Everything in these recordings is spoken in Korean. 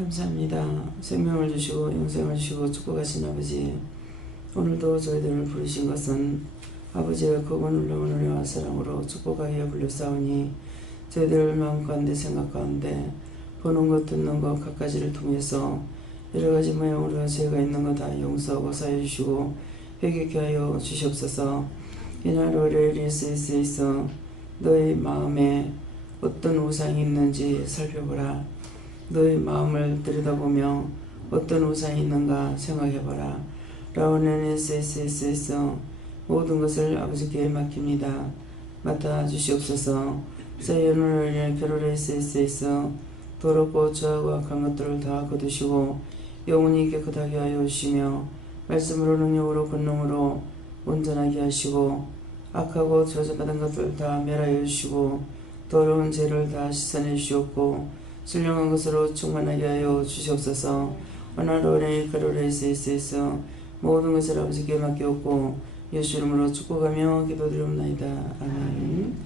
감사합니다. 생명을 주시고 영생을 주시고 축복하신 아버지, 오늘도 저희들을 부르신 것은 아버지의 그분 놀라운 은혜와 사랑으로 축복하여 불렸사오니 저희들 마음 가운데 생각 가운데 보는 것 듣는 것 각가지를 통해서 여러가지 모양으로 죄가 있는 것 다 용서하고 사해 주시고 회개케 하여 주시옵소서. 이날 월요일에 있어 너의 마음에 어떤 우상이 있는지 살펴보라. 너의 마음을 들여다보며 어떤 우상이 있는가 생각해보라. 라오네네 세세세서 모든 것을 아버지께 맡깁니다. 맡아 주시옵소서. 사연을 결혼에 세세서 더럽고 저하고 악한 것들을 다 거두시고 영혼이 깨끗하게 하여 주시며 말씀으로 능력으로 권능으로 온전하게 하시고 악하고 저주받은 것들 다 멸하여 주시고 더러운 죄를 다 씻어내 주시옵고 신령한 것으로 충만하게 하여 주시옵소서. 오늘 오늘 가로레스에서 모든 것을 아버지께 맡겼고 예수 이름으로 축복하며 기도드리옵나이다. 아멘.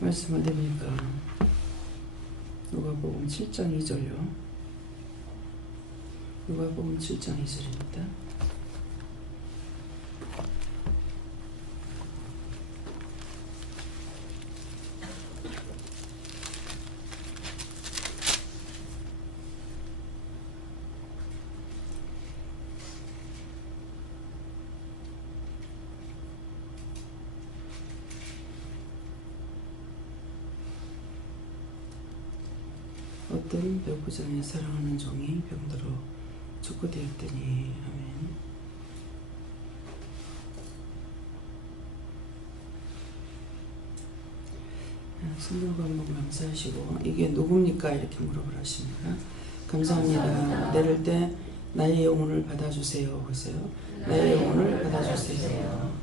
말씀 어디입니까? 누가복음 7장 2절요. 누가복음 7장 2절입니다. 어떤 배부장에 사랑하는 종이 병들어 죽게 되었더니. 아멘. 성경 한번 감사하시고 이게 누굽니까? 이렇게 물어보라십니다. 감사합니다. 내릴 때 나의 영혼을 받아주세요. 보세요. 나의 영혼을 받아주세요.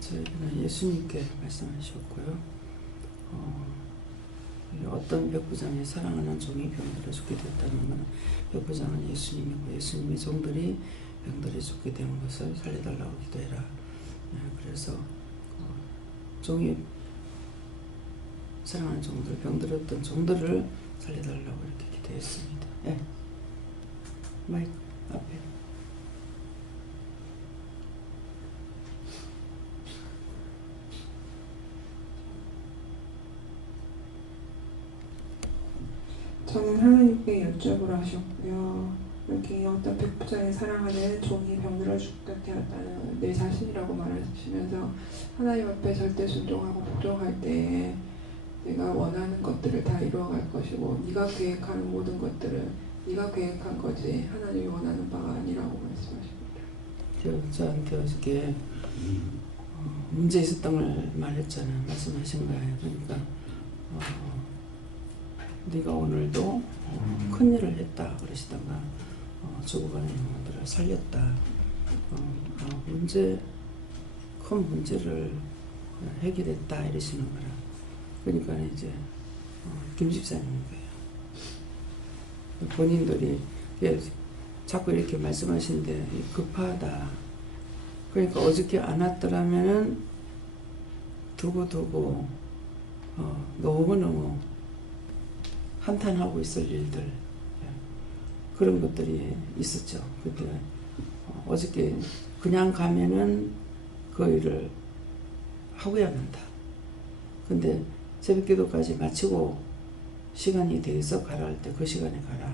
저희는 예수님께 말씀하셨고요. 어떤 백부장이 사랑하는 종이 병들어 죽게 됐다는 것은 백부장은 예수님이고 예수님의 종들이 병들어 죽게 되는 것을 살려달라고 기도해라. 그래서 종이 사랑하는 종들, 병들었던 종들을 살려달라고 이렇게 기도했습니다. 네. 마이크 앞에. 저는 하나님께 여쭤보라 하셨고요. 여기 어떤 백부장이 사랑하는 종이 병들어 죽게 되었다는 내 자신이라고 말하시면서 하나님 앞에 절대 순종하고 복종할 때 내가 원하는 것들을 다 이루어갈 것이고 네가 계획하는 모든 것들은 네가 계획한 거지 하나님이 원하는 바가 아니라고 말씀하십니다. 저한테 어저께 문제 있었던 걸 말했잖아요. 말씀하신 거예요. 그러니까 네가 오늘도 큰 일을 했다 그러시다가 죽어가는 영혼들을 살렸다. 큰 문제를 해결했다 이러시는 거라. 그러니까 이제 김 집사님인 거예요. 본인들이 자꾸 이렇게 말씀하시는데 급하다. 그러니까 어저께 안 왔더라면은 두고두고 너무너무 한탄하고 있을 일들 그런 것들이 있었죠. 그때 어저께 그냥 가면은 그 일을 하고야 만다. 근데 새벽기도까지 마치고 시간이 돼서 가라 할 때 그 시간에 가라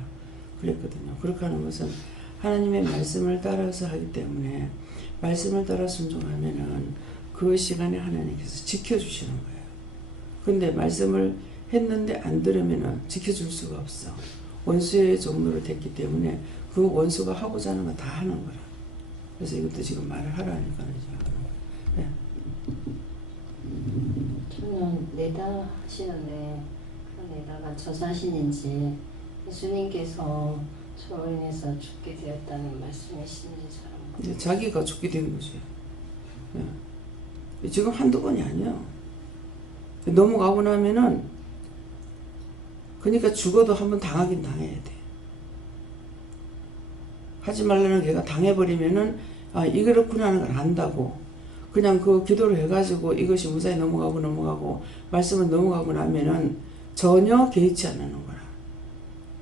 그랬거든요. 그렇게 하는 것은 하나님의 말씀을 따라서 하기 때문에 말씀을 따라 순종하면은 그 시간에 하나님께서 지켜주시는 거예요. 근데 말씀을 했는데 안 들으면은 지켜줄 수가 없어. 원수의 종로를 됐기 때문에 그 원수가 하고자 하는 거 다 하는 거라. 그래서 이것도 지금 말을 하라니까 이제 하는 거예요. 네. 저는 내다 하시는데 그 내다가 저 자신인지 예수님께서 저로 인해서 죽게 되었다는 말씀이신지 잘 모르겠어요. 자기가 죽게 된 거죠. 네. 지금 한두 번이 아니야. 넘어가고 나면은 그러니까 죽어도 한번 당하긴 당해야 돼. 하지 말라는 걔가 당해버리면은 이렇구나 하는 걸 안다고 그냥 그 기도를 해가지고 이것이 무사히 넘어가고 말씀을 넘어가고 나면은 전혀 개의치 않는 거라.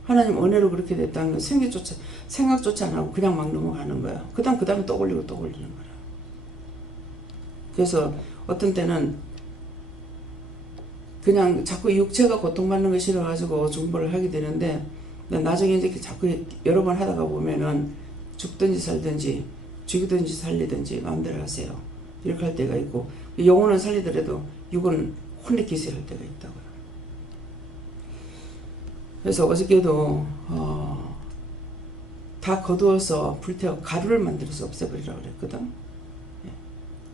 하나님 은혜로 그렇게 됐다는 건 생각조차 안 하고 그냥 막 넘어가는 거야. 그 다음에 또 올리는 거라. 그래서 어떤 때는 그냥 자꾸 육체가 고통받는 거 싫어가지고 중보를 하게 되는데 나중에 이제 자꾸 여러 번 하다가 보면은 죽든지 살든지 죽이든지 살리든지 마음대로 하세요. 이렇게 할 때가 있고 영혼은 살리더라도 육은 혼내 기세할 때가 있다고요. 그래서 어저께도 다 거두어서 불태워 가루를 만들어서 없애버리라고 그랬거든.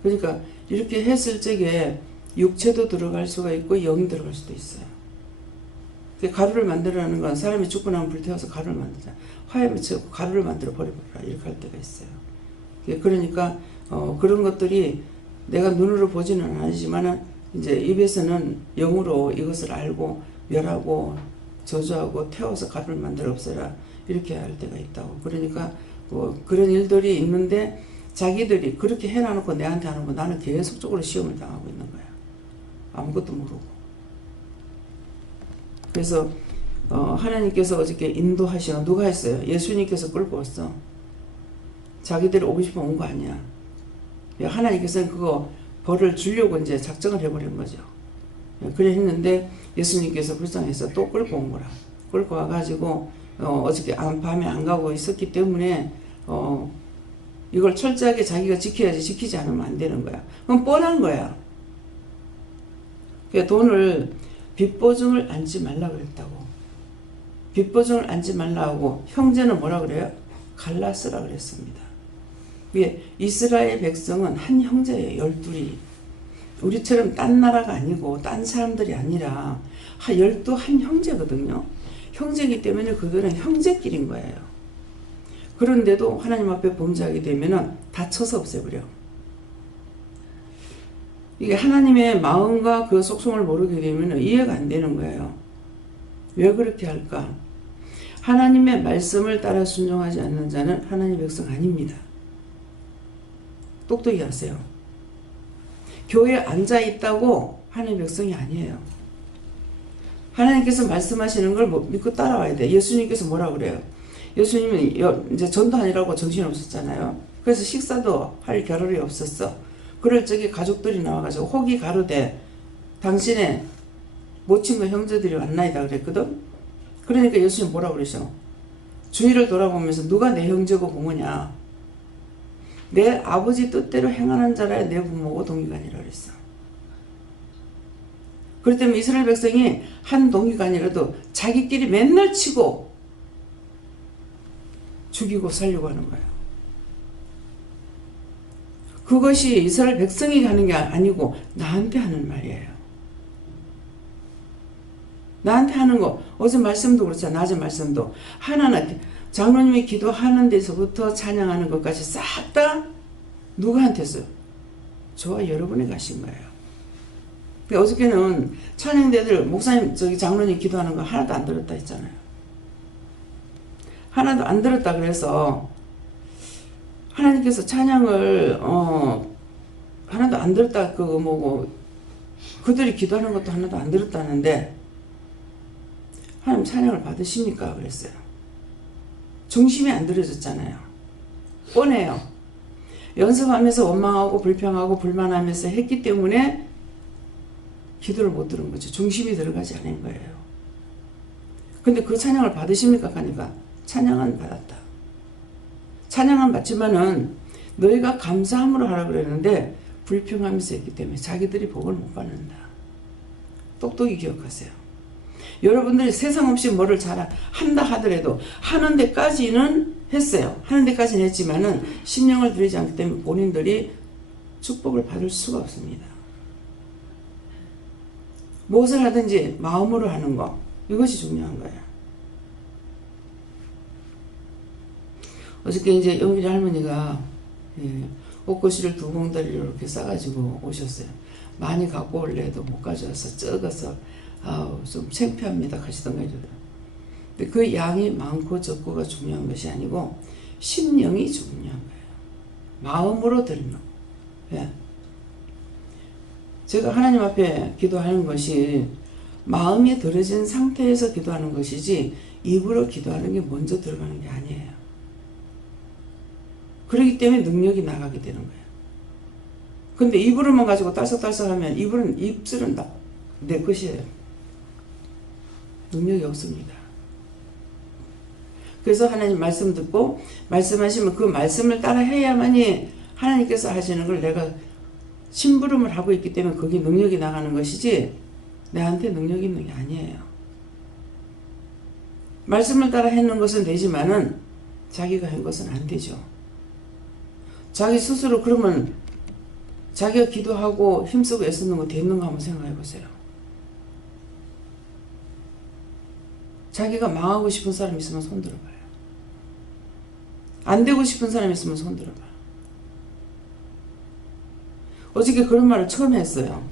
그러니까 이렇게 했을 적에 육체도 들어갈 수가 있고 영이 들어갈 수도 있어요. 가루를 만들어라는 건 사람이 죽고 나면 불태워서 가루를 만들자. 화에 묻혀서 가루를 만들어 버려버리라 이렇게 할 때가 있어요. 그러니까 그런 것들이 내가 눈으로 보지는 않지만 이제 입에서는 영으로 이것을 알고 멸하고 저주하고 태워서 가루를 만들어 없애라 이렇게 할 때가 있다고. 그러니까 그런 일들이 있는데 자기들이 그렇게 해놔놓고 내한테 하는 거 나는 계속적으로 시험을 당하고 있는 거야. 아무것도 모르고. 그래서 하나님께서 어저께 인도하시고 누가 했어요? 예수님께서 끌고 왔어. 자기들이 오고 싶으면 온 거 아니야. 하나님께서는 그거 벌을 주려고 이제 작정을 해버린 거죠. 그래 했는데 예수님께서 불쌍해서 또 끌고 온 거라. 끌고 와가지고 어저께 밤에 안 가고 있었기 때문에 이걸 철저하게 자기가 지켜야지 지키지 않으면 안 되는 거야. 그럼 뻔한 거야. 돈을 빚보증을 안지 말라 그랬다고. 빚보증을 안지 말라 하고 형제는 뭐라 그래요? 갈라스라 그랬습니다. 이스라엘 백성은 한 형제예요. 12이. 우리처럼 딴 나라가 아니고 딴 사람들이 아니라 12 한 형제거든요. 형제이기 때문에 그들은 형제끼리인 거예요. 그런데도 하나님 앞에 범죄하게 되면은 다 쳐서 없애버려. 이게 하나님의 마음과 그 속성을 모르게 되면 이해가 안 되는 거예요. 왜 그렇게 할까? 하나님의 말씀을 따라 순종하지 않는 자는 하나님의 백성 아닙니다. 똑똑히 하세요. 교회에 앉아 있다고 하나님의 백성이 아니에요. 하나님께서 말씀하시는 걸 믿고 따라와야 돼. 예수님께서 뭐라 그래요? 예수님은 이제 전도하느라고 정신이 없었잖아요. 그래서 식사도 할 겨를이 없었어. 그럴 적에 가족들이 나와가지고 혹이 가로되 당신의 모친과 형제들이 왔나이다 그랬거든. 그러니까 예수님 뭐라 그러셔? 주위를 돌아보면서 누가 내 형제고 부모냐? 내 아버지 뜻대로 행하는 자라 내 부모고 동기간이라 그랬어. 그렇기 때문에 이스라엘 백성이 한 동기가 아니라도 자기끼리 맨날 치고 죽이고 살려고 하는 거예요. 그것이 이스라엘 백성이 하는 게 아니고 나한테 하는 말이에요. 나한테 하는 거, 어제 말씀도 그렇잖아. 낮에 말씀도. 하나는 장로님이 기도하는 데서부터 찬양하는 것까지 싹 다 누구한테 했어요? 저와 여러분이 가신 거예요. 근데 어저께는 찬양대들 목사님 장로님 기도하는 거 하나도 안 들었다 했잖아요. 하나도 안 들었다 그래서 하나님께서 찬양을 하나도 안 들었다 그거 뭐고 그들이 기도하는 것도 하나도 안 들었다는데 하나님 찬양을 받으십니까? 그랬어요. 중심이 안 들어졌잖아요. 뻔해요. 연습하면서 원망하고 불평하고 불만하면서 했기 때문에 기도를 못 들은 거죠. 중심이 들어가지 않은 거예요. 근데 그 찬양을 받으십니까? 하니까 찬양은 받았다. 찬양은 받지만은 너희가 감사함으로 하라 그랬는데 불평하면서 했기 때문에 자기들이 복을 못 받는다. 똑똑히 기억하세요. 여러분들이 세상 없이 뭐를 잘 한다 하더라도 하는 데까지는 했어요. 하는 데까지는 했지만은 신령을 들이지 않기 때문에 본인들이 축복을 받을 수가 없습니다. 무엇을 하든지 마음으로 하는 거, 이것이 중요한 거예요. 어저께 이제 영일이 할머니가 옷꼬시를 2봉다리를 이렇게 싸가지고 오셨어요. 많이 갖고 올래도 못 가져와서 적어서 좀 창피합니다 하시던가 이러더라고요. 근데 그 양이 많고 적고가 중요한 것이 아니고 심령이 중요한 거예요. 마음으로 드리는 거. 예. 제가 하나님 앞에 기도하는 것이 마음이 들어진 상태에서 기도하는 것이지 입으로 기도하는 게 먼저 들어가는 게 아니에요. 그렇기 때문에 능력이 나가게 되는 거예요. 근데 입으로만 가지고 딸썩딸썩 하면 입술은 다 내 것이에요. 능력이 없습니다. 그래서 하나님 말씀 듣고 말씀하시면 그 말씀을 따라 해야만이 하나님께서 하시는 걸 내가 심부름을 하고 있기 때문에 거기 능력이 나가는 것이지 내한테 능력이 있는 게 아니에요. 말씀을 따라 했는 것은 되지만은 자기가 한 것은 안 되죠. 자기 스스로 그러면 자기가 기도하고 힘쓰고 애쓰는 거 됐는가 한번 생각해 보세요. 자기가 망하고 싶은 사람 있으면 손 들어봐요. 안 되고 싶은 사람 있으면 손 들어봐요. 어저께 그런 말을 처음 했어요.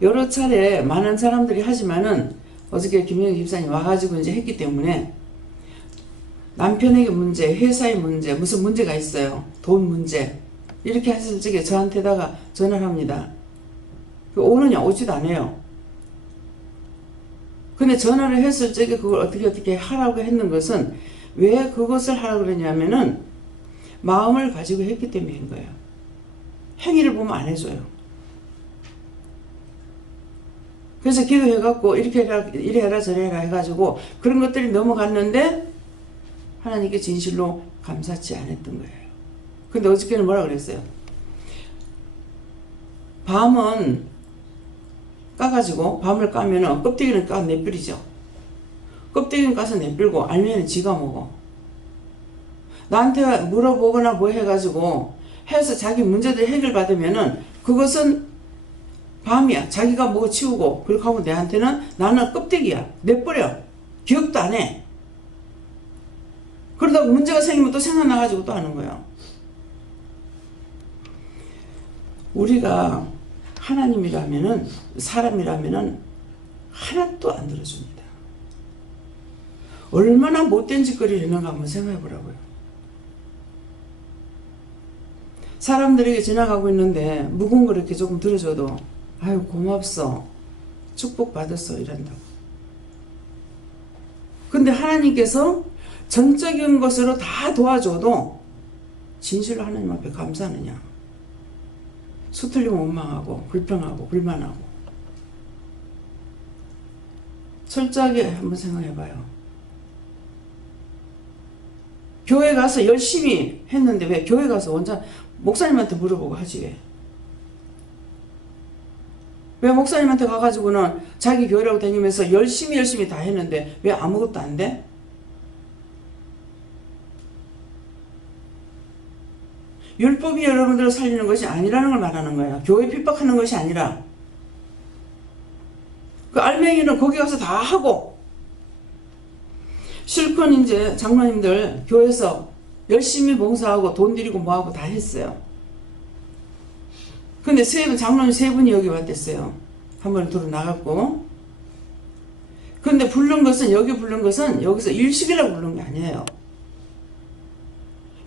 여러 차례 많은 사람들이 하지만은 어저께 김영희 집사님 와가지고 이제 했기 때문에 남편에게 문제, 회사의 문제, 무슨 문제가 있어요. 돈 문제. 이렇게 하실 적에 저한테다가 전화를 합니다. 오느냐? 오지도 않아요. 근데 전화를 했을 적에 그걸 어떻게 하라고 했는 것은 왜 그것을 하라고 그러냐면은 마음을 가지고 했기 때문인 거예요. 행위를 보면 안 해줘요. 그래서 기도해갖고 이렇게 해라, 이래 해라, 저래 해라 해가지고 그런 것들이 넘어갔는데 하나님께 진실로 감사치 않았던 거예요. 근데 어저께는 뭐라 그랬어요? 밤은 까가지고 밤을 까면은 껍데기는 까 내버리죠. 껍데기는 까서 내버리고 알면은 지가 먹어. 나한테 물어보거나 뭐 해가지고 해서 자기 문제들 해결받으면은 그것은 밤이야. 자기가 뭐 치우고 그렇게 하고 내한테는 나는 껍데기야. 내버려. 기억도 안 해. 그러다가 문제가 생기면 또 생각나가지고 또 하는 거예요. 우리가 하나님이라면은 사람이라면은 하나도 안 들어줍니다. 얼마나 못된 짓거리를 했는가 한번 생각해 보라고요. 사람들에게 지나가고 있는데 묵은 거 이렇게 조금 들어줘도 아유 고맙소 축복 받았어 이런다고. 근데 하나님께서 전적인 것으로 다 도와줘도 진실로 하나님 앞에 감사하느냐. 수틀리면 원망하고 불평하고 불만하고. 철저하게 한번 생각해봐요. 교회 가서 열심히 했는데 왜 교회 가서 원장 목사님한테 물어보고 하지 왜? 왜 목사님한테 가가지고는 자기 교회라고 다니면서 열심히 다 했는데 왜 아무것도 안 돼? 율법이 여러분들을 살리는 것이 아니라는 걸 말하는 거예요. 교회 핍박하는 것이 아니라. 그 알맹이는 거기 가서 다 하고, 실컷 이제 장로님들 교회에서 열심히 봉사하고 돈 들이고 뭐하고 다 했어요. 근데 장로님 3분이 여기 왔댔어요. 한 번은 들어 나갔고. 근데 여기 부른 것은 여기서 일시키려고 부른 게 아니에요.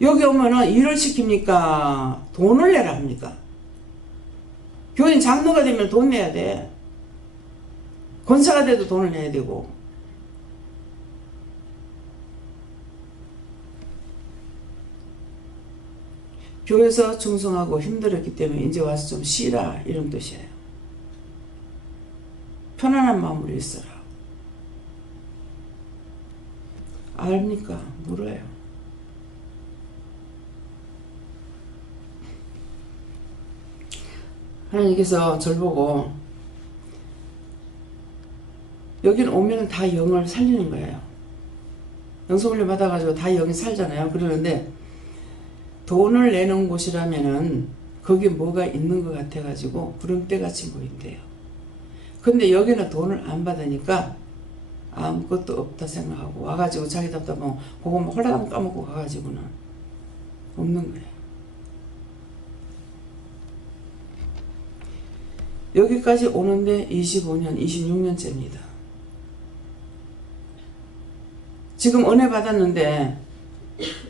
여기 오면은 일을 시킵니까? 돈을 내라 합니까? 교인 장로가 되면 돈 내야 돼. 권사가 돼도 돈을 내야 되고. 교회에서 충성하고 힘들었기 때문에 이제 와서 좀 쉬라 이런 뜻이에요. 편안한 마음으로 있어라. 압니까? 물어요. 하나님께서 저를 보고 여기는 오면 다 영을 살리는 거예요. 영성훈련 받아가지고 다 영이 살잖아요. 그러는데 돈을 내는 곳이라면은 거기 뭐가 있는 것 같아가지고 구름대같이 보인대요. 근데 여기는 돈을 안 받으니까 아무것도 없다 생각하고 와가지고 자기 답답하면 그거만 홀라당 까먹고 가가지고는 없는 거예요. 여기까지 오는데 25년, 26년째입니다. 지금 은혜 받았는데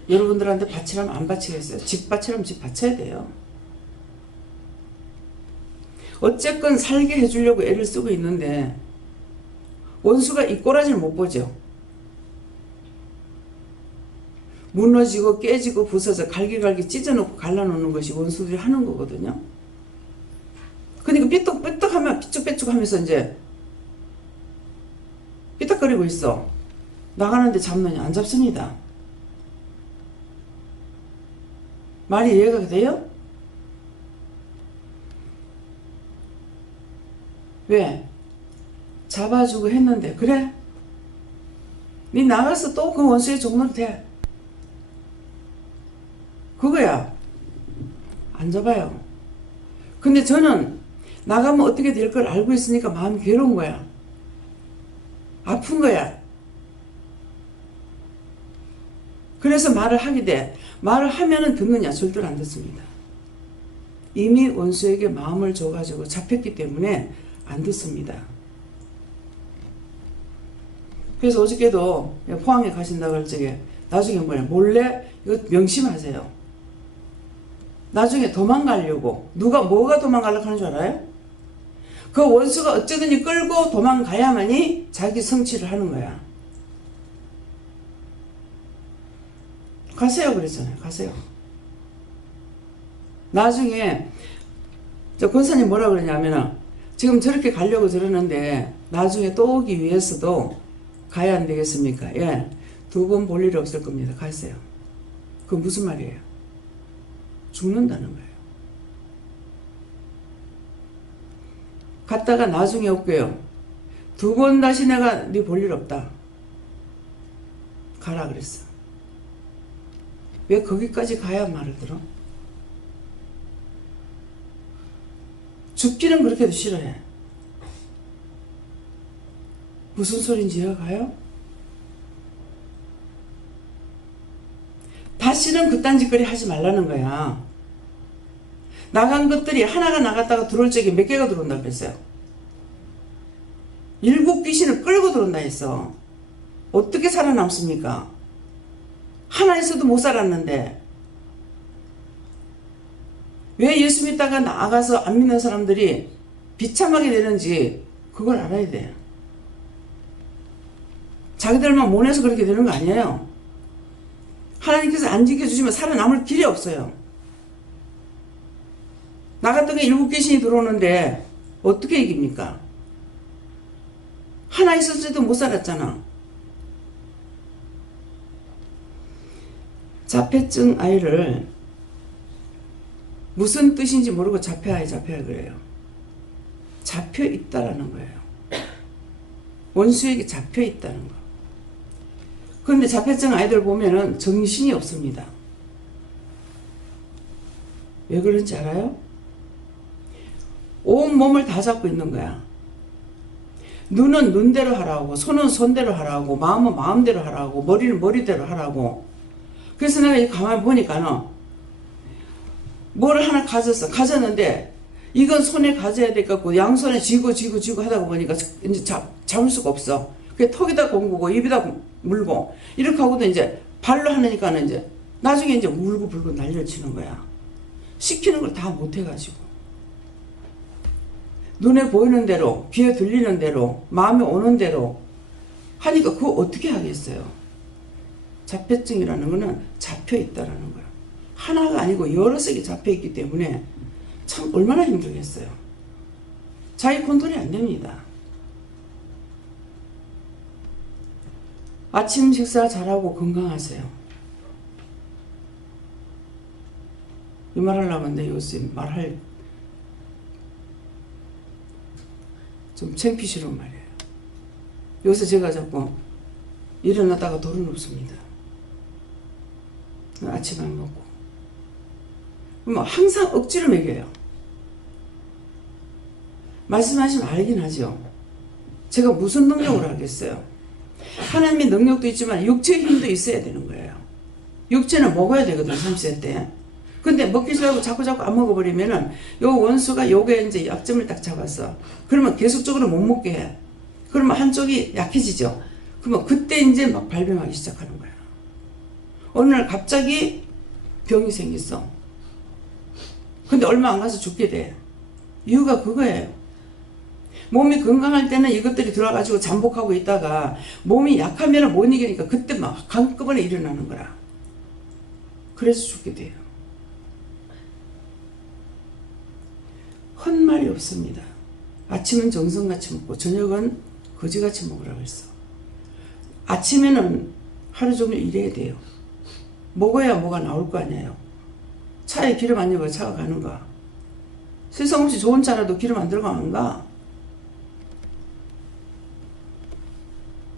여러분들한테 바치라면 안 바치겠어요? 집 바치라면 집 바쳐야 돼요. 어쨌건 살게 해주려고 애를 쓰고 있는데 원수가 이 꼬라지를 못 보죠. 무너지고 깨지고 부서져 갈기갈기 찢어놓고 갈라놓는 것이 원수들이 하는 거거든요. 그러니까 삐뚤빼뚤하면 삐쭉빼쭉 하면서 이제 삐딱거리고 있어. 나가는데 잡느냐? 안 잡습니다. 말이 이해가 돼요? 왜? 잡아주고 했는데 그래? 니 나가서 또 그 원수의 종로를 돼. 그거야. 안 잡아요. 근데 저는 나가면 어떻게 될 걸 알고 있으니까 마음이 괴로운 거야. 아픈 거야. 그래서 말을 하게 돼. 말을 하면은 듣느냐? 절대로 안 듣습니다. 이미 원수에게 마음을 줘가지고 잡혔기 때문에 안 듣습니다. 그래서 어저께도 포항에 가신다고 할 적에 나중에 뭐냐 몰래 이거 명심하세요. 나중에 도망가려고 뭐가 도망가려고 하는 줄 알아요? 그 원수가 어쩌든지 끌고 도망가야만이 자기 성취를 하는 거야. 가세요 그랬잖아요. 가세요. 나중에 저 권사님 뭐라 그러냐면은 지금 저렇게 가려고 저러는데 나중에 또 오기 위해서도 가야 안 되겠습니까? 예. 2번 볼 일이 없을 겁니다. 가세요. 그거 무슨 말이에요? 죽는다는 거예요. 갔다가 나중에 올게요. 2번 다시 내가 네 볼 일 없다. 가라 그랬어. 왜 거기까지 가야 말을 들어? 죽기는 그렇게도 싫어해. 무슨 소린지 이해가 가요? 다시는 그딴 짓거리 하지 말라는 거야. 나간 것들이 하나가 나갔다가 들어올 적에 몇 개가 들어온다 그랬어요. 7 귀신을 끌고 들어온다 했어. 어떻게 살아남습니까? 하나 있어도 못 살았는데 왜 예수 믿다가 나가서 안 믿는 사람들이 비참하게 되는지 그걸 알아야 돼요. 자기들만 못내서 그렇게 되는 거 아니에요. 하나님께서 안 지켜주시면 살아남을 길이 없어요. 나갔던 게 7 귀신이 들어오는데 어떻게 이깁니까? 하나 있었을 때도 못 살았잖아. 자폐증 아이를 무슨 뜻인지 모르고 자폐아이 그래요. 잡혀 있다라는 거예요. 원수에게 잡혀 있다는 거. 그런데 자폐증 아이들 보면은 정신이 없습니다. 왜 그런지 알아요? 온 몸을 다 잡고 있는 거야. 눈은 눈대로 하라고, 손은 손대로 하라고, 마음은 마음대로 하라고, 머리는 머리대로 하라고. 그래서 내가 가만히 보니까는 뭘 하나 가졌는데 이건 손에 가져야 될 것 같고 양손에 쥐고 하다가 보니까 이제 잡을 수가 없어. 그게 턱에다 공구고 입에다 물고 이렇게 하고도 이제 발로 하니까는 이제 나중에 이제 울고 불고 난리를 치는 거야. 시키는 걸 다 못해가지고. 눈에 보이는 대로, 귀에 들리는 대로, 마음에 오는 대로 하니까 그거 어떻게 하겠어요? 자폐증이라는 거는 잡혀 있다라는 거야. 하나가 아니고 여러 개 잡혀 있기 때문에 참 얼마나 힘들겠어요. 자기 컨트롤이 안 됩니다. 아침 식사 잘하고 건강하세요. 이 말하려면 내 요새 말할 좀 창피스러운 말이에요. 요새 제가 자꾸 일어나다가 돌은 없습니다. 아침 안 먹고. 뭐 항상 억지로 먹여요. 말씀하시면 알긴 하죠. 제가 무슨 능력으로 하겠어요. 하나님의 능력도 있지만 육체의 힘도 있어야 되는 거예요. 육체는 먹어야 되거든, 30세 때. 근데 먹기 싫어하고 자꾸 안 먹어버리면은 요 원수가 요게 이제 약점을 딱 잡았어. 그러면 계속적으로 못 먹게 해. 그러면 한쪽이 약해지죠. 그러면 그때 이제 막 발병하기 시작하는 거야. 어느 날 갑자기 병이 생겼어. 근데 얼마 안 가서 죽게 돼. 이유가 그거예요. 몸이 건강할 때는 이것들이 들어와가지고 잠복하고 있다가 몸이 약하면 못 이기니까 그때 막 한꺼번에 일어나는 거라. 그래서 죽게 돼요. 헛말이 없습니다. 아침은 정성같이 먹고 저녁은 거지같이 먹으라고 했어. 아침에는 하루 종일 일해야 돼요. 먹어야 뭐가 나올 거 아니에요. 차에 기름 안 넣어야 차가 가는가. 세상 없이 좋은 차라도 기름 안 들어가면 안 가.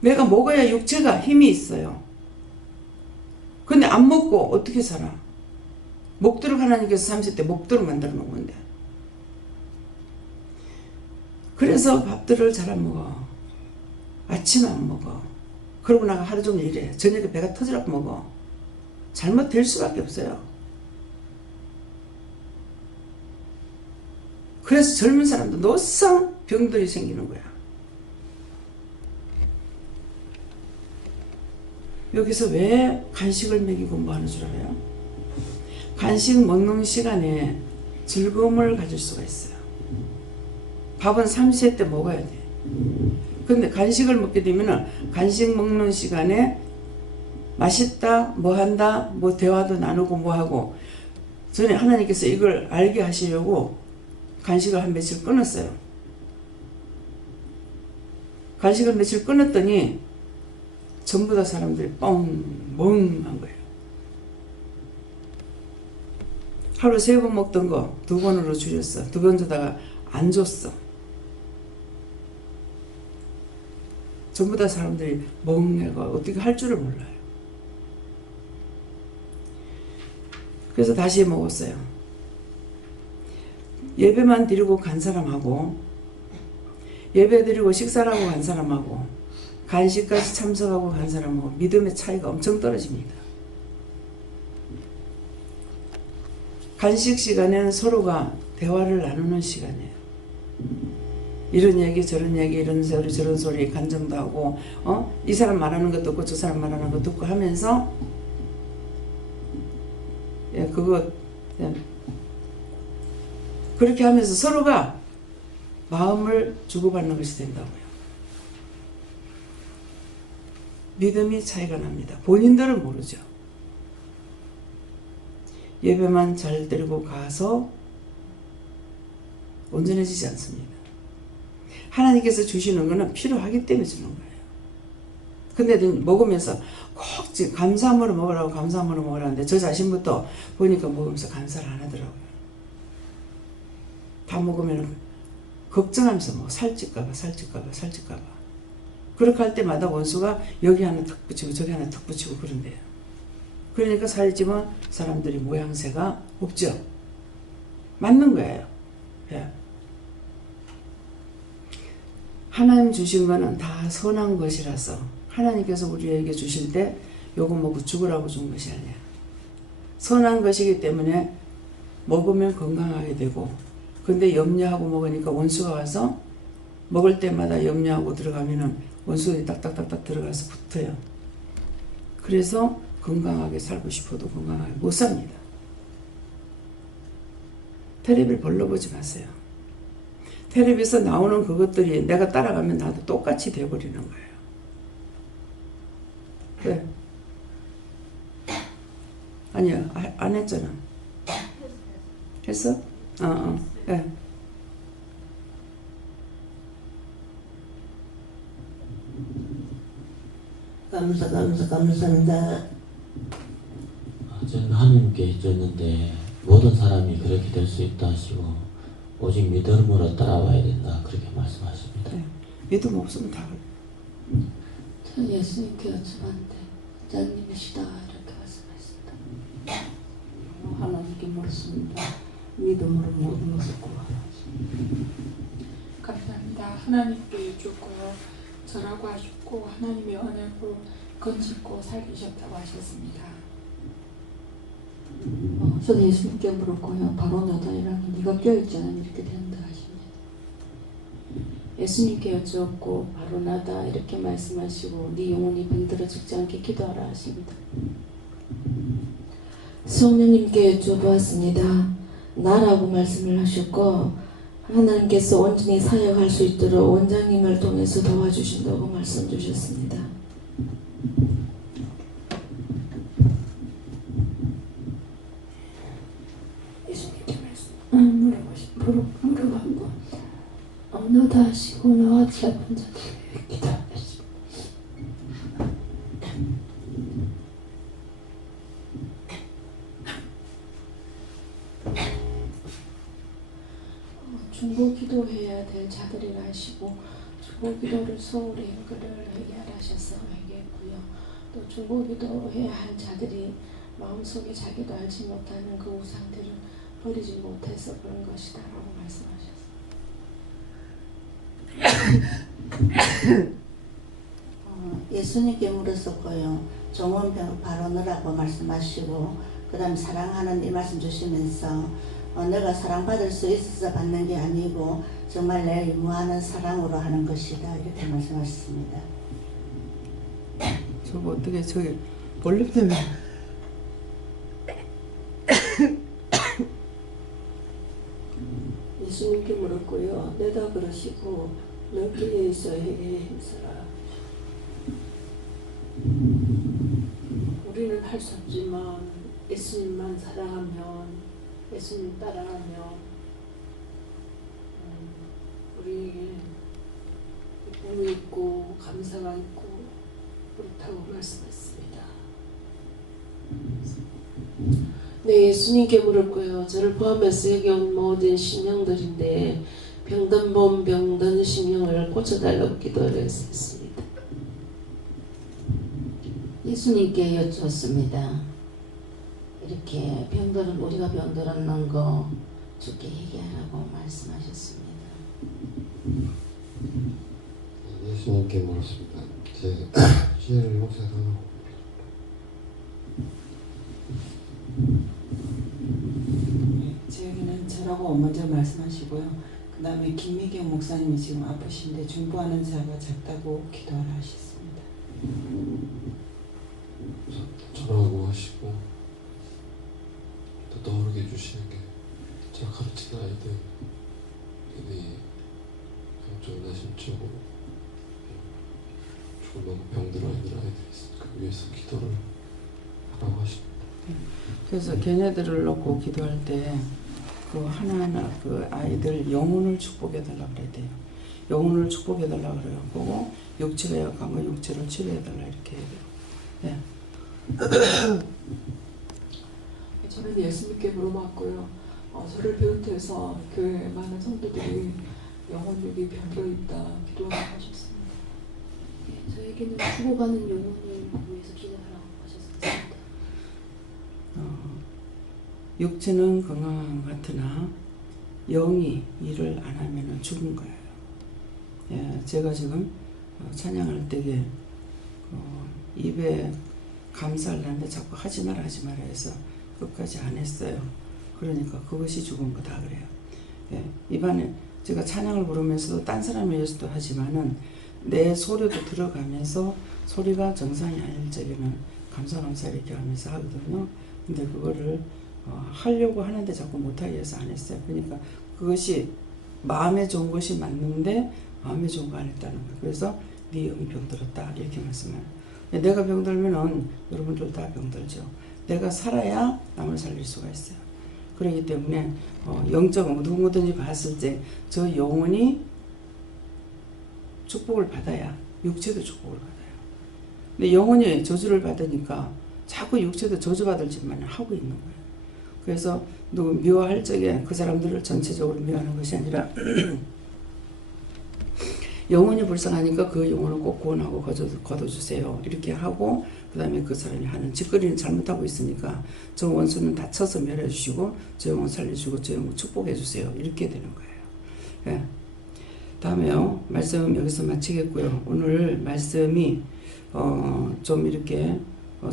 내가 먹어야 육체가 힘이 있어요. 근데 안 먹고 어떻게 살아? 먹도록 하나님께서 30대 먹도록 만들어 놓은 건데. 그래서 밥들을 잘 안 먹어. 아침 안 먹어. 그러고 나가 하루 종일 일해. 저녁에 배가 터지라고 먹어. 잘못될 수밖에 없어요. 그래서 젊은 사람도 노상 병들이 생기는 거야. 여기서 왜 간식을 먹이고 뭐 하는 줄 알아요? 간식 먹는 시간에 즐거움을 가질 수가 있어요. 밥은 30세 때 먹어야 돼. 근데 간식을 먹게 되면 간식 먹는 시간에 맛있다, 뭐 한다, 뭐 대화도 나누고 뭐 하고. 전에 하나님께서 이걸 알게 하시려고 간식을 한 며칠 끊었어요. 간식을 며칠 끊었더니 전부 다 사람들이 멍한 거예요. 하루 3번 먹던 거 2번으로 줄였어. 2번 주다가 안 줬어. 전부 다 사람들이 멍해가 어떻게 할 줄을 몰라요. 그래서 다시 먹었어요. 예배만 드리고 간 사람하고 예배 드리고 식사를 하고 간 사람하고 간식까지 참석하고 간 사람하고 믿음의 차이가 엄청 떨어집니다. 간식 시간에는 서로가 대화를 나누는 시간이에요. 이런 얘기 저런 얘기 이런 소리 저런 소리 간증도 하고 이 사람 말하는 것도 듣고 저 사람 말하는 것도 듣고 하면서 그렇게 하면서 서로가 마음을 주고받는 것이 된다고요. 믿음이 차이가 납니다. 본인들은 모르죠. 예배만 잘 드리고 가서 온전해지지 않습니다. 하나님께서 주시는 것은 필요하기 때문에 주는 거예요. 근데 먹으면서 꼭 지금 감사함으로 먹으라고 감사함으로 먹으라는데 저 자신부터 보니까 먹으면서 감사를 안 하더라고요. 다 먹으면 걱정하면서 뭐 살찔까봐. 그렇게 할 때마다 원수가 여기 하나 턱 붙이고 저기 하나 턱 붙이고 그런대요. 그러니까 살이 찌면 사람들이 모양새가 없죠. 맞는 거예요. 예. 하나님 주신 거는 다 선한 것이라서 하나님께서 우리에게 주실 때 요거 먹고 죽으라고 준 것이 아니야. 선한 것이기 때문에 먹으면 건강하게 되고, 근데 염려하고 먹으니까 원수가 와서 먹을 때마다 염려하고 들어가면은 원수들이 딱딱딱딱 들어가서 붙어요. 그래서 건강하게 살고 싶어도 건강하게 못 삽니다. 텔레비를 벌러보지 마세요. 텔레비에서 나오는 그것들이 내가 따라가면 나도 똑같이 돼버리는 거예요. 왜? 아니야, 안 했잖아. 했어? 예. 감사합니다. 저는 하나님께 줬는데 모든 사람이 그렇게 될 수 있다 하시고 오직 믿음으로 따라와야 된다 그렇게 말씀하십니다. 네. 믿음 없으면 다 그래. 전 예수님께 여쭤봤는데 부자님이시다 이렇게 말씀하셨다. 하나님께 물었습니다. 믿음으로 모든 것을 구하라. 감사합니다. 하나님께 여쭙고요. 절하고 하셨고 하나님의 언약으로 건짓고 살리셨다고 하셨습니다. 저는 예수님께 물었고요. 바로 너다이라니 네가 껴있잖아 이렇게 된다 하십니다. 예수님께 여쭈었고 바로 나다 이렇게 말씀하시고 네 영혼이 병들어 죽지 않게 기도하라 하십니다. 성령님께 여쭤보았습니다. 나라고 말씀을 하셨고 하나님께서 온전히 사역할 수 있도록 원장님을 통해서 도와주신다고 말씀 주셨습니다. 예수님께 물어봤고 너다 하시고 나와 같이 아픈 자들 기도하겠습니다. 중보 기도해야 될 자들이라 하시고 중보 기도를 소홀히 그를 회개하라 하셔서 회개했고요. 또 중보 기도해야 할 자들이 마음속에 자기도 알지 못하는 그 우상들을 버리지 못해서 그런 것이다 라고 말씀하셨어요. 예수님께 물었었고요. 종원병 바로너라고 말씀하시고 그 다음 사랑하는 이 말씀 주시면서 내가 사랑받을 수 있어서 받는 게 아니고 정말 내 무한한 사랑으로 하는 것이다 이렇게 말씀하셨습니다. 저거 어떻게 저기 볼륨 때문에 예수님께 물었고요. 내다 그러시고 너기에 있어 회개에 힘써라. 우리는 할 수 없지만 예수님만 사랑하면 예수님 따라가며 우리에게 기쁨이 있고 감사가 있고 그렇다고 말씀했습니다. 네, 예수님께 물었고요. 저를 포함해서 여기 온 모든 심령들인데 병든 몸, 병든 심령을 고쳐달라고 기도를 했습니다. 예수님께 여쭈었습니다. 이렇게 병들은 우리가 병들었는 거 주께 얘기하라고 말씀하셨습니다. 예수님께 물었습니다. 제 죄를 용서해달라고. 저에게는 저라고 먼저 말씀하시고요. 그 다음에 김미경 목사님이 지금 아프신데 중보하는 자가 작다고 기도하라 하셨습니다. 저라고 하시고 또 떠오르게 해주시는 게 제가 가르치는 아이들이 영적으로 심적으로 죽음하고 병들어 있는 아이들이 있으니까 위해서 기도를 하라고 하십니다. 그래서 걔네들을 놓고 기도할 때 그 하나하나 그 아이들 영혼을 축복해 달라 그래야 돼요. 영혼을 축복해 달라 그래요. 보고 육체가 약한 거 육체를 치료해 달라 이렇게 해야 돼요. 네. 저는 예수님께 물어봤고요. 저를 비롯해서 교회 많은 성도들이 영혼육이 병들어 있다 기도하셨습니다. 예, 저에게는 죽어가는 영혼을 위해서 기도하라고 하셨습니다. 육체는 건강한 것 같으나 영이 일을 안 하면 죽은 거예요. 예, 제가 지금 찬양할 때에 입에 감사하려는데 자꾸 하지 마라 해서 끝까지 안 했어요. 그러니까 그것이 죽은 거다 그래요. 예, 입안에 제가 찬양을 부르면서도 딴 사람을 위해서도 하지만은 내 소리도 들어가면서 소리가 정상이 아닐 적에는 감사 이렇게 하면서 하거든요. 근데 그거를 하려고 하는데 자꾸 못하게 해서 안 했어요. 그러니까 그것이 마음에 좋은 것이 맞는데 마음에 좋은 거 안 했다는 거예요. 그래서 네 영이 병들었다 이렇게 말씀해요. 내가 병들면은 여러분들 다 병들죠. 내가 살아야 남을 살릴 수가 있어요. 그렇기 때문에 영적 누구든지 봤을 때 저 영혼이 축복을 받아야 육체도 축복을 받아요. 근데 영혼이 저주를 받으니까 자꾸 육체도 저주받을 짓만 하고 있는 거예요. 그래서 누구 미워할 적에 그 사람들을 전체적으로 미워하는 것이 아니라 영혼이 불쌍하니까 그 영혼을 꼭 구원하고 거둬주세요. 이렇게 하고 그 다음에 그 사람이 하는 짓거리는 잘못하고 있으니까 저 원수는 다 쳐서 멸해 주시고 저 영혼 살려주고 저 영혼 축복해 주세요. 이렇게 되는 거예요. 예. 다음에요. 말씀 여기서 마치겠고요. 오늘 말씀이 좀 이렇게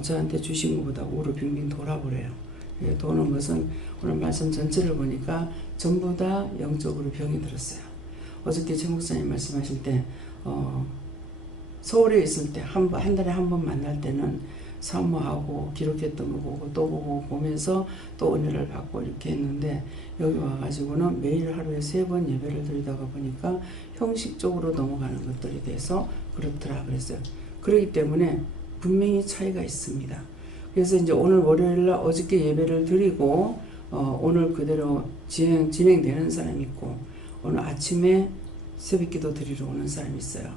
저한테 주신 것보다 우로 빙빙 돌아버려요. 예, 도는 것은 오늘 말씀 전체를 보니까 전부 다 영적으로 병이 들었어요. 어저께 최 목사님 말씀하실 때 서울에 있을 때 한 달에 한 번 만날 때는 사모하고 기록했던 거 보고 또 보고 보면서 또 은혜를 받고 이렇게 했는데 여기 와가지고는 매일 하루에 3번 예배를 드리다가 보니까 형식적으로 넘어가는 것들이 돼서 그렇더라 그랬어요. 그렇기 때문에 분명히 차이가 있습니다. 그래서 이제 오늘 월요일날 어저께 예배를 드리고 오늘 그대로 진행되는 사람이 있고 오늘 아침에 새벽기도 드리러 오는 사람이 있어요.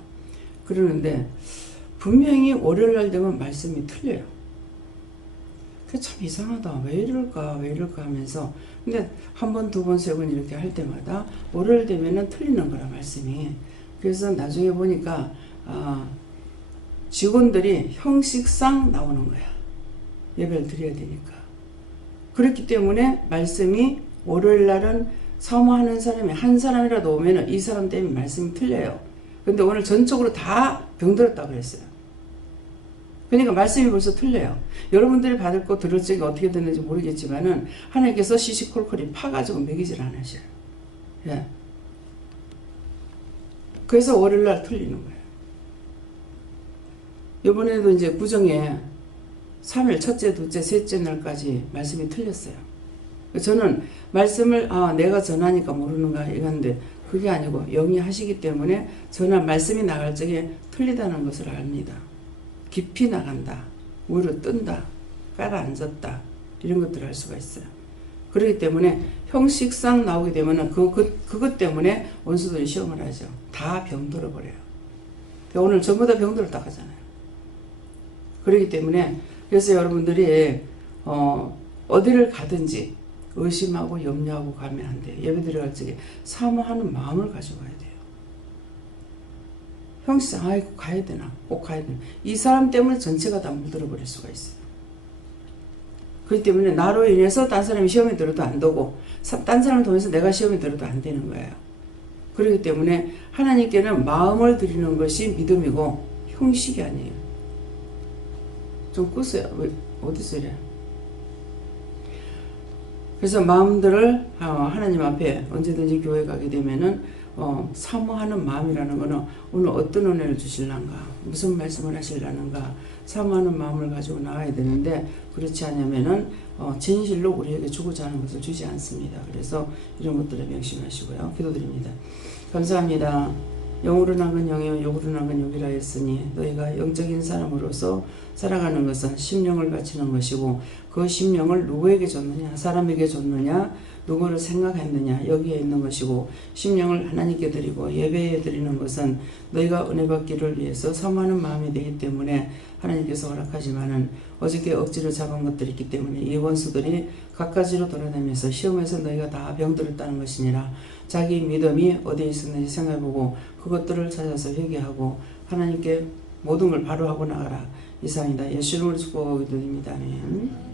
그러는데 분명히 월요일날 되면 말씀이 틀려요. 그게 참 이상하다. 왜 이럴까 하면서 근데 한 번, 두 번, 세 번 이렇게 할 때마다 월요일 되면은 틀리는 거라 말씀이. 그래서 나중에 보니까 직원들이 형식상 나오는 거야. 예배를 드려야 되니까. 그렇기 때문에 말씀이 월요일 날은 사모하는 사람이 한 사람이라도 오면은 이 사람 때문에 말씀이 틀려요. 근데 오늘 전적으로 다 병들었다고 그랬어요. 그러니까 말씀이 벌써 틀려요. 여러분들이 받을 거 들을 적에 어떻게 됐는지 모르겠지만은 하나님께서 시시콜콜이 파가지고 먹이질 않으셔요. 예. 그래서 월요일 날 틀리는 거예요. 이번에도 이제 구정에 3일 첫째, 둘째, 셋째 날까지 말씀이 틀렸어요. 저는 말씀을 내가 전하니까 모르는가 이건데 그게 아니고 영이 하시기 때문에 전하 말씀이 나갈 적에 틀리다는 것을 압니다. 깊이 나간다, 위로 뜬다, 깔아앉았다 이런 것들을 할 수가 있어요. 그렇기 때문에 형식상 나오게 되면 그것 때문에 원수들이 시험을 하죠. 다 병들어 버려요. 오늘 전부 다 병들었다고 하잖아요. 그렇기 때문에 그래서 여러분들이 어디를 가든지 의심하고 염려하고 가면 안 돼요. 예배 드려갈 적에 사모하는 마음을 가져가야 돼요. 형식상 아이고 가야 되나 꼭 가야 되나 이 사람 때문에 전체가 다 물들어 버릴 수가 있어요. 그렇기 때문에 나로 인해서 딴 사람이 시험에 들어도 안 되고 딴 사람을 통해서 내가 시험에 들어도 안 되는 거예요. 그렇기 때문에 하나님께는 마음을 드리는 것이 믿음이고 형식이 아니에요. 좀 끄세요. 왜 어디서 이래? 그래서 마음들을 하나님 앞에 언제든지 교회 가게 되면은 사모하는 마음이라는 거는 오늘 어떤 은혜를 주실란가 무슨 말씀을 하실라는가 사모하는 마음을 가지고 나와야 되는데 그렇지 않으면은 진실로 우리에게 주고자 하는 것을 주지 않습니다. 그래서 이런 것들을 명심하시고요. 기도드립니다. 감사합니다. 영으로 난 건 영이요 육으로 난 건 육이라 했으니 너희가 영적인 사람으로서 살아가는 것은 심령을 바치는 것이고 그 심령을 누구에게 줬느냐 사람에게 줬느냐 누구를 생각했느냐 여기에 있는 것이고 심령을 하나님께 드리고 예배에 드리는 것은 너희가 은혜 받기를 위해서 사모하는 마음이 되기 때문에 하나님께서 허락하지만은 어저께 억지로 잡은 것들이 있기 때문에 이 원수들이 갖가지로 돌아다니면서 시험에서 너희가 다 병들었다는 것이니라 자기 믿음이 어디에 있었는지 생각해보고 그것들을 찾아서 회개하고 하나님께 모든 걸 바로 하고 나가라. 이상이다. 예수 이름으로 축복하게 드립니다. 아멘.